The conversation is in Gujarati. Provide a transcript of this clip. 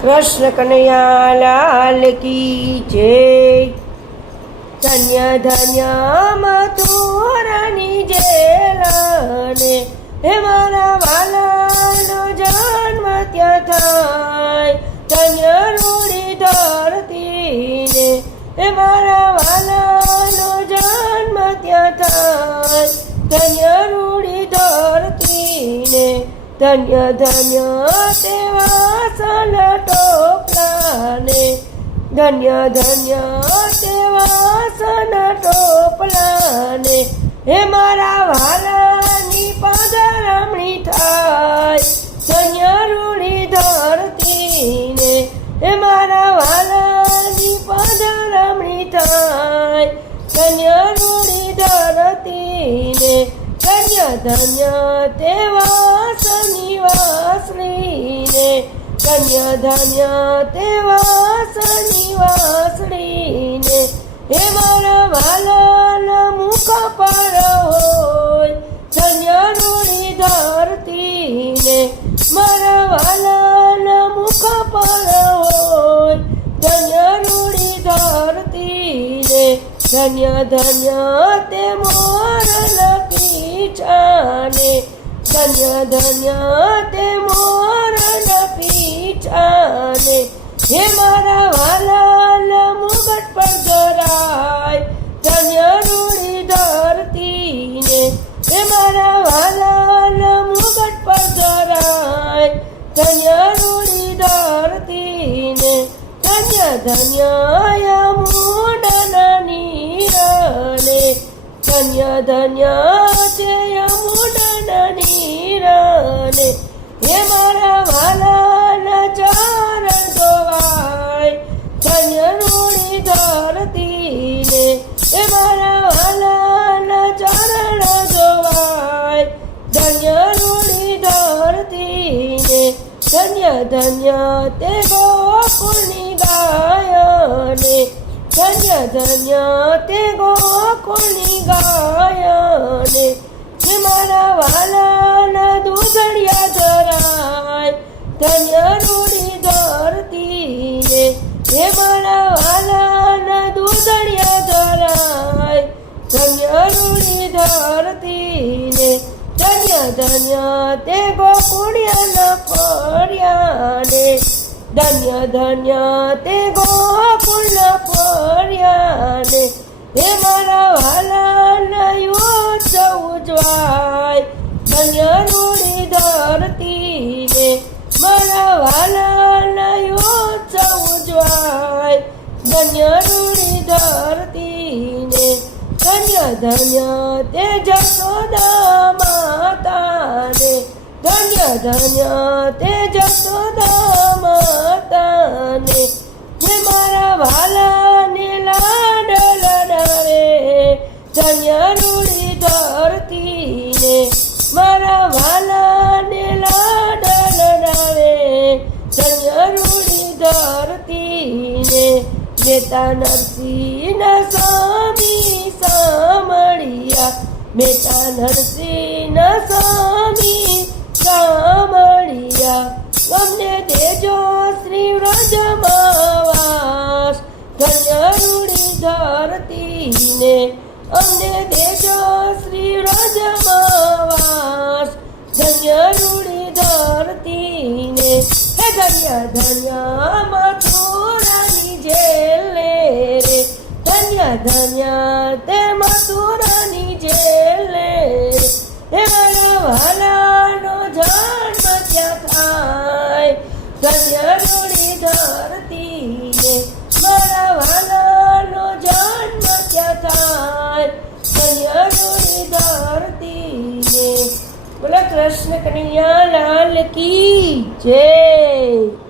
કૃષ્ણ કનૈયા લાલ કી જય. ધન્ય ધન્ય મથુરાની જેલને હે મારા વાલાનો જન્મ ત્યાં થાય. ધન્ય રૂડી ધરતીને, હે મારા વાલાનો જન્મ ત્યાં થાય. ધન્ય ધન્ય ધન્ય તેવા સન ટોપલાને ધન્ય ધન્ય તેવા ટોપલાને હે મારા વાલાની પધરામણી થાય ધન્ય તેવા શનિવાસરીને ધન્ય ધન્ય તેવા શનિવાસરીને હે મારા વાલાના મુખ પર હોય, ધન્ય રૂડી ધરતીને, મારા વાલાના મુખ પર હોય, ધન્ય રૂડી ધરતીને, ધન્ય ધન્ય તે મોરલા ધન્ય ધન્ય તે મોરલ પીઠાને હે મારા વાલાલ મુગટ પર ધરાય ધન્ય રૂડી ધરતીને હે મારા વાલાલ મુગટ પર ધરાય ધન્ય રૂડી ધરતીને ધન્ય ધન્ય યમુડન નીરને ધન્ય ધન્ય ધન્ય તે ગોકુળની ગાયને ધન્ય ધન્ય તે ગોકુળની ગાયને જે મારા વાલાના દૂધડિયા ધરાય. ધન્ય રૂડી ધરતીને હે મારા ધન્ય તે ગોકુળિયાના ફર્યાને. ધન્ય ધન્ય તે ગોકુળના ફર્યાને. હે મારા વાલાના યોત્સવ ઉજવાય ધન્ય રૂડી ધરતીને. મારા વાલાના યોત્સવ ઉજવાય ધન્ય રૂડી ધરતીને ધન્ય તે જશોદા માતાને. ધન્ય ધન્ય તે જશોદા માતાને જે મારા વાલાને લાડ લડાવે, ધન્ય રૂડી ધરતીને. મારા વાલાને લાડ લડાવે, ધન્ય રૂડી ધરતીને. જેતા નરસિંહ સ્વામી સામળિયા મેતા નરસિંહ સ્વામી સામળિયા અમને દેજો શ્રી વ્રજમાવાસ ધન્ય રૂડી ધરતીને અમને દેજો શ્રી વ્રજમાવાસ ધન્ય રૂડી ધરતીને હે ધન્ય ધન્ય મથુરાની ધન્ય તે મથુરાની જેલે. રે હે મારા વાલાનો જન્મ ત્યાં થાય? ધન્ય રૂડી ધરતીને મારા વાલાનો જન્મ ત્યાં થાય? ધન્ય રૂડી ધરતીને બોલા કૃષ્ણ કનૈયા લાલ કી જય.